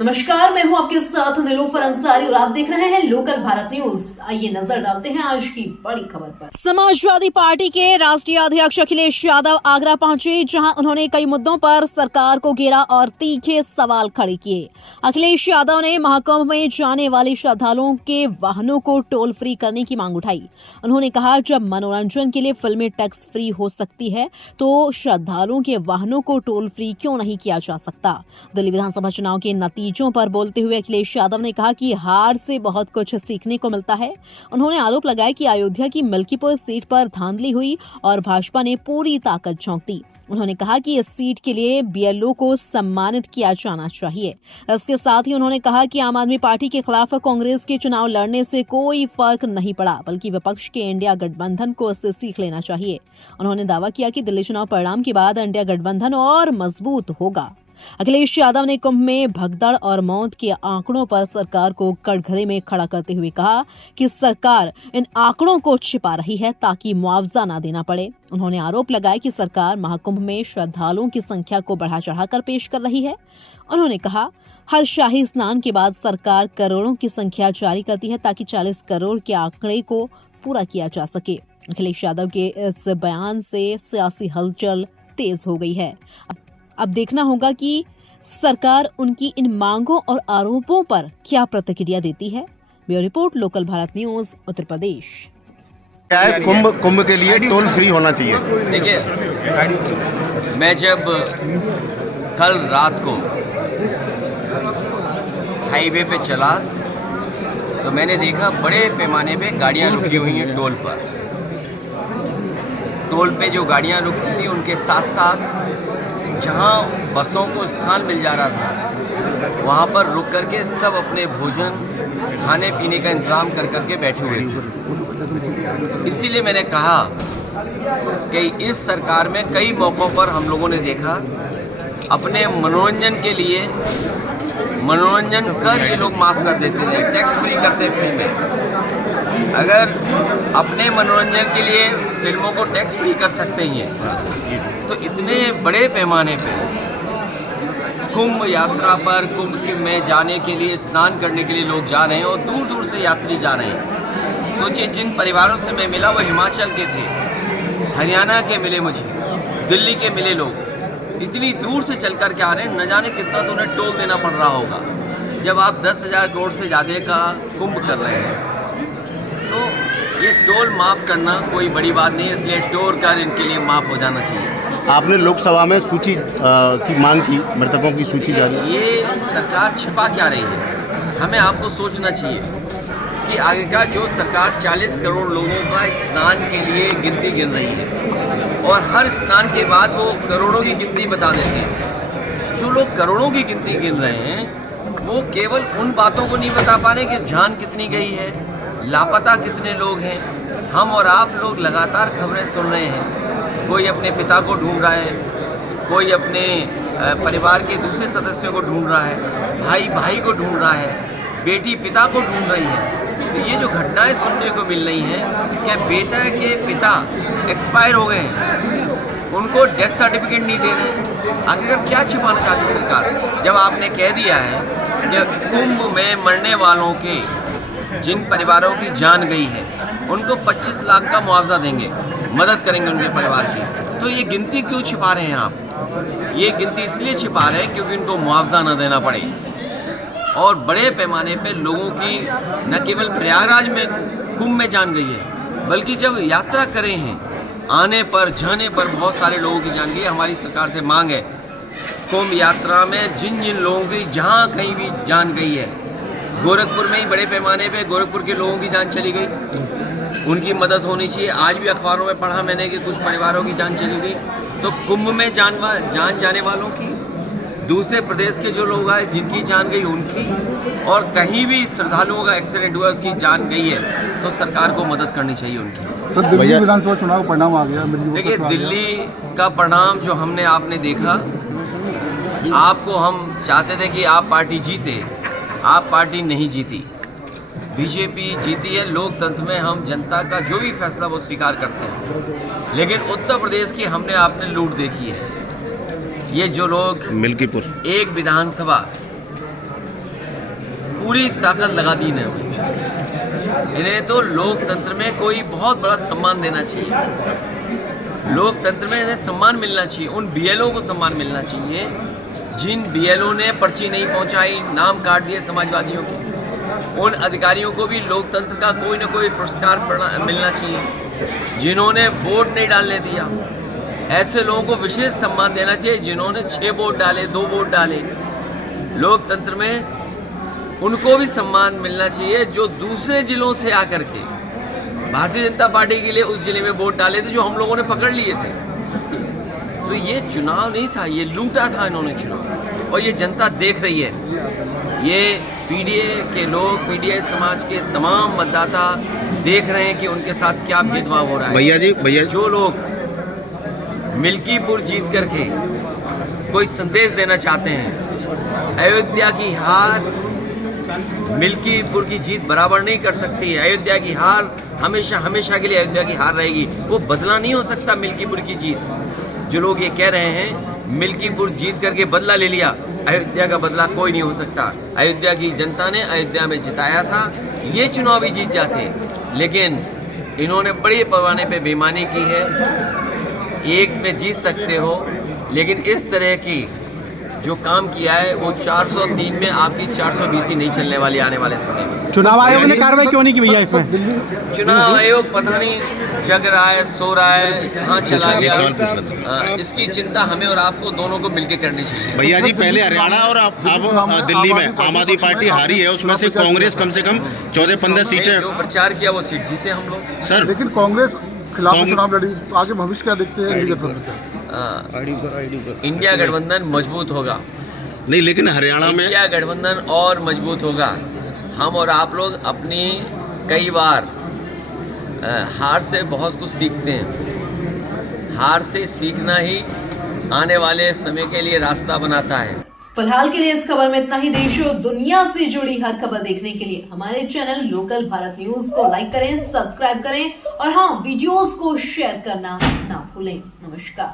नमस्कार, मैं हूं आपके साथ नीलोफर अंसारी और आप देख रहे हैं लोकल भारत न्यूज। आइए नजर डालते हैं आज की बड़ी खबर पर। समाजवादी पार्टी के राष्ट्रीय अध्यक्ष अखिलेश यादव आगरा पहुंचे, जहां उन्होंने कई मुद्दों पर सरकार को घेरा और तीखे सवाल खड़े किए। अखिलेश यादव ने महाकुंभ में जाने वाले श्रद्धालुओं के वाहनों को टोल फ्री करने की मांग उठाई। उन्होंने कहा, जब मनोरंजन के लिए फिल्में टैक्स फ्री हो सकती है तो श्रद्धालुओं के वाहनों को टोल फ्री क्यों नहीं किया जा सकता। दिल्ली विधानसभा चुनाव के नतीजों पर बोलते हुए अखिलेश यादव ने कहा कि हार से बहुत कुछ सीखने को मिलता है। उन्होंने आरोप लगाया कि अयोध्या की मिल्कीपुर सीट पर धांधली हुई और भाजपा ने पूरी ताकत झोंक दी। उन्होंने कहा कि इस सीट के लिए बीएलओ को सम्मानित किया जाना चाहिए। इसके साथ ही उन्होंने कहा कि आम आदमी पार्टी के खिलाफ कांग्रेस के चुनाव लड़ने से कोई फर्क नहीं पड़ा, बल्कि विपक्ष के इंडिया गठबंधन को इससे सीख लेना चाहिए। उन्होंने दावा किया कि दिल्ली चुनाव परिणाम के बाद इंडिया गठबंधन और मजबूत होगा। अखिलेश यादव ने कुंभ में भगदड़ और मौत के आंकड़ों पर सरकार को कटघरे में खड़ा करते हुए कहा कि सरकार इन आंकड़ों को छिपा रही है ताकि मुआवजा न देना पड़े। उन्होंने आरोप लगाया कि सरकार महाकुंभ में श्रद्धालुओं की संख्या को बढ़ा चढ़ाकर पेश कर रही है। उन्होंने कहा, हर शाही स्नान के बाद सरकार करोड़ों की संख्या जारी करती है ताकि 40 करोड़ के आंकड़े को पूरा किया जा सके। अखिलेश यादव के इस बयान से सियासी हलचल तेज हो गई है। अब देखना होगा कि सरकार उनकी इन मांगों और आरोपों पर क्या प्रतिक्रिया देती है। Bureau report, local Bharat news, Uttar Pradesh. क्या है, कुंभ के लिए टोल फ्री होना चाहिए। देखिए, मैं जब कल रात को हाईवे पे चला तो मैंने देखा बड़े पैमाने पे गाड़ियां रुकी हुई हैं टोल पर। टोल पे जो गाड़ियां रुकी थी उनके साथ साथ जहाँ बसों को स्थान मिल जा रहा था वहाँ पर रुक करके सब अपने भोजन खाने पीने का इंतज़ाम कर करके बैठे हुए थे। इसीलिए मैंने कहा कि इस सरकार में कई मौक़ों पर हम लोगों ने देखा अपने मनोरंजन के लिए मनोरंजन कर ये लोग माफ़ कर देते थे, टैक्स फ्री करते फिल्में। अगर अपने मनोरंजन के लिए फिल्मों को टैक्स फ्री कर सकते हैं तो इतने बड़े पैमाने पे कुंभ यात्रा पर कुंभ में जाने के लिए, स्नान करने के लिए लोग जा रहे हैं और दूर दूर से यात्री जा रहे हैं। सोचिए, जिन परिवारों से मैं मिला वो हिमाचल के थे, हरियाणा के मिले, मुझे दिल्ली के मिले। लोग इतनी दूर से चल कर के आ रहे हैं, न जाने कितना तो उन्हें टोल देना पड़ रहा होगा जब आप 10,000 करोड़ से ज़्यादा का कुंभ कर रहे हैं। तो ये टोल माफ़ करना कोई बड़ी बात नहीं है, इसलिए टोल कर इनके लिए माफ़ हो जाना चाहिए। आपने लोकसभा में सूची की मांग की, मृतकों की सूची जारी। ये सरकार छिपा क्या रही है, हमें आपको सोचना चाहिए कि आखिरकार जो सरकार 40 करोड़ लोगों का स्नान के लिए गिनती गिन रही है और हर स्नान के बाद वो करोड़ों की गिनती बता देते हैं। जो लोग करोड़ों की गिनती गिन रहे हैं वो केवल उन बातों को नहीं बता पा रहे कि जान कितनी गई है, लापता कितने लोग हैं। हम और आप लोग लगातार खबरें सुन रहे हैं, कोई अपने पिता को ढूंढ रहा है, कोई अपने परिवार के दूसरे सदस्यों को ढूंढ रहा है, भाई भाई को ढूंढ रहा है, बेटी पिता को ढूंढ रही है। तो ये जो घटनाएं सुनने को मिल रही हैं कि बेटा के पिता एक्सपायर हो गए हैं, उनको डेथ सर्टिफिकेट नहीं दे रहे। आखिरकार क्या छिपाना चाहती सरकार, जब आपने कह दिया है कि कुंभ में मरने वालों के जिन परिवारों की जान गई है उनको 25 लाख का मुआवजा देंगे, मदद करेंगे उनके परिवार की। तो ये गिनती क्यों छिपा रहे हैं आप? ये गिनती इसलिए छिपा रहे हैं क्योंकि उनको मुआवजा न देना पड़े। और बड़े पैमाने पे लोगों की न केवल प्रयागराज में कुंभ में जान गई है, बल्कि जब यात्रा करे हैं आने पर जाने पर बहुत सारे लोगों की जान गई है। हमारी सरकार से मांग है, कुंभ यात्रा में जिन जिन लोगों की जहाँ कहीं भी जान गई है, गोरखपुर में ही बड़े पैमाने पे गोरखपुर के लोगों की जान चली गई, उनकी मदद होनी चाहिए। आज भी अखबारों में पढ़ा मैंने कि कुछ परिवारों की जान चली गई। तो कुंभ में जान जाने वालों की, दूसरे प्रदेश के जो लोग आए जिनकी जान गई उनकी, और कहीं भी श्रद्धालुओं का एक्सीडेंट हुआ उसकी जान गई है तो सरकार को मदद करनी चाहिए उनकी। सर, दिल्ली विधानसभा चुनाव परिणाम आ गया। देखिए, दिल्ली का परिणाम जो हमने आपने देखा, आपको हम चाहते थे कि आप पार्टी जीते, आप पार्टी नहीं जीती, बीजेपी जीती है। लोकतंत्र में हम जनता का जो भी फैसला वो स्वीकार करते हैं, लेकिन उत्तर प्रदेश की हमने आपने लूट देखी है। ये जो लोग मिल्कीपुर एक विधानसभा पूरी ताकत लगा दी इन्हें। इन्हें तो लोकतंत्र में कोई बहुत बड़ा सम्मान देना चाहिए। लोकतंत्र में इन्हें सम्मान मिलना चाहिए। उन बीएलओ को सम्मान मिलना चाहिए जिन बीएलओ ने पर्ची नहीं पहुंचाई, नाम काट दिए समाजवादियों के। उन अधिकारियों को भी लोकतंत्र का कोई ना कोई पुरस्कार मिलना चाहिए जिन्होंने वोट नहीं डालने दिया। ऐसे लोगों को विशेष सम्मान देना चाहिए जिन्होंने 6 वोट डाले, 2 वोट डाले। लोकतंत्र में उनको भी सम्मान मिलना चाहिए जो दूसरे जिलों से आकर के भारतीय जनता पार्टी के लिए उस जिले में वोट डाले थे जो हम लोगों ने पकड़ लिए थे। तो ये चुनाव नहीं था, ये लूटा था इन्होंने चुनाव, और ये जनता देख रही है। ये पीडीए के लोग, पीडीए समाज के तमाम मतदाता देख रहे हैं कि उनके साथ क्या भेदभाव हो रहा है। भैया जो लोग मिल्कीपुर जीत करके कोई संदेश देना चाहते हैं, अयोध्या की हार मिल्कीपुर की जीत बराबर नहीं कर सकती है। अयोध्या की हार हमेशा हमेशा के लिए अयोध्या की हार रहेगी, वो बदला नहीं हो सकता मिल्कीपुर की जीत। जो लोग ये कह रहे हैं मिल्कीपुर जीत करके बदला ले लिया, अयोध्या का बदला कोई नहीं हो सकता। अयोध्या की जनता ने अयोध्या में जिताया था, ये चुनाव भी जीत जाते, लेकिन इन्होंने बड़े पैमाने पे बेईमानी की है। एक में जीत सकते हो, लेकिन इस तरह की जो काम किया है वो 403 में आपकी 420 ही नहीं चलने वाली आने वाले समय में। चुनाव आयोग ने कार्रवाई क्यों नहीं की भैया इसमें? चुनाव आयोग पता नहीं जग रहा है, सो रहा है, कहाँ चला गया। इसकी चिंता हमें और आपको दोनों को मिलकर करनी चाहिए। भैया जी, पहले हरियाणा और अब दिल्ली में आम आदमी पार्टी हारी है, उसमें से कांग्रेस कम से कम 14-15 सीटें जो प्रचार किया वो सीट जीते हम लोग सर। लेकिन कांग्रेस खिलाफ चुनाव लड़ी, तो आगे भविष्य क्या देखते हैं इंडिया गठबंधन का? इंडिया गठबंधन मजबूत होगा। नहीं, लेकिन हरियाणा में इंडिया गठबंधन और मजबूत होगा। हम और आप लोग अपनी कई बार हार से बहुत कुछ सीखते हैं। हार से सीखना ही आने वाले समय के लिए रास्ता बनाता है। फिलहाल के लिए इस खबर में इतना ही। देश और दुनिया से जुड़ी हर खबर देखने के लिए हमारे चैनल लोकल भारत न्यूज को लाइक करें, सब्सक्राइब करें और हाँ, वीडियोस को शेयर करना ना भूलें। नमस्कार।